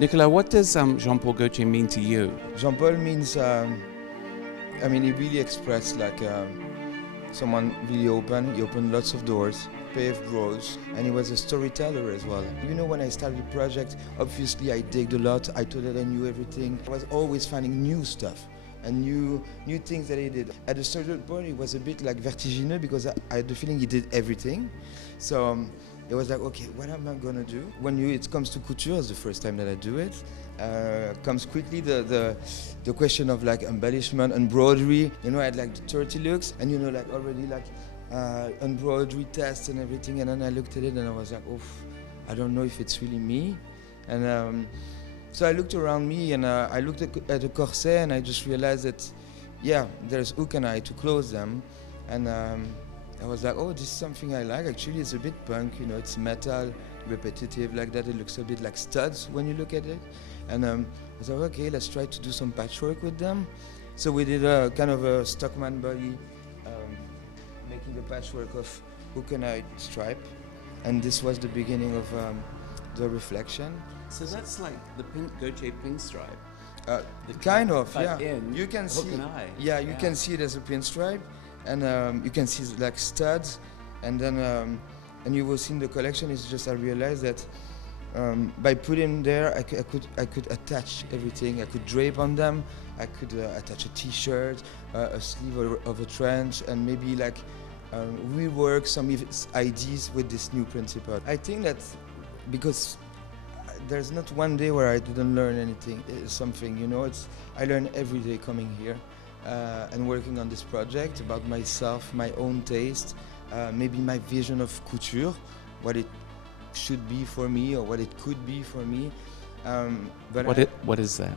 Nicolas, what does Jean-Paul Gaultier mean to you? Jean-Paul means, he really expressed someone really open. He opened lots of doors, paved roads, and he was a storyteller as well. When I started the project, obviously I digged a lot. I thought that I knew everything. I was always finding new stuff and new things that he did. At a certain point, it was a bit vertiginous because I had the feeling he did everything. So it was okay, what am I gonna do? When it comes to couture, it's the first time that I do it. Comes quickly the question of embellishment, embroidery. I had the 30 looks, and already embroidery tests and everything. And then I looked at it and I was oof, I don't know if it's really me. And so I looked around me and I looked at the corset and I just realized that, there's hook and eye to close them. And I was oh, this is something I like. Actually, it's a bit punk, it's metal, repetitive like that. It looks a bit like studs when you look at it. And I was okay, let's try to do some patchwork with them. So we did a kind of a Stockman body, making a patchwork of hook and eye stripe. And this was the beginning of the reflection. So that's like the pink Gaultier pink stripe. Kind of, You can see. Hook and eye. You can see it as a pinstripe, and you can see studs, and then and you will see in the collection. It's just I realized that by putting there, I could attach everything. I could drape on them. I could attach a T-shirt, a sleeve of a trench, and maybe rework some ideas with this new principle. I think that because there's not one day where I didn't learn anything, something, I learn every day coming here and working on this project about myself, my own taste, maybe my vision of couture, what it should be for me or what it could be for me. What is that?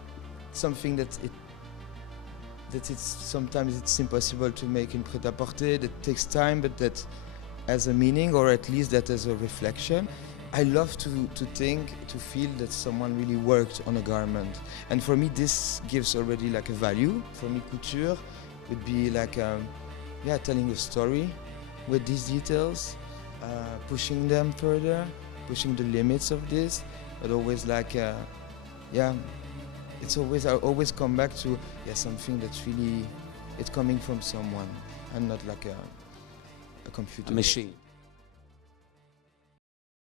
Something that sometimes it's impossible to make in prêt-à-porter, that takes time, but that has a meaning, or at least that has a reflection. I love to feel that someone really worked on a garment. And for me, this gives already a value. For me, couture would be telling a story with these details, pushing them further, pushing the limits of this, but always it's always, I always come back to something that's really, it's coming from someone and not a computer. A machine.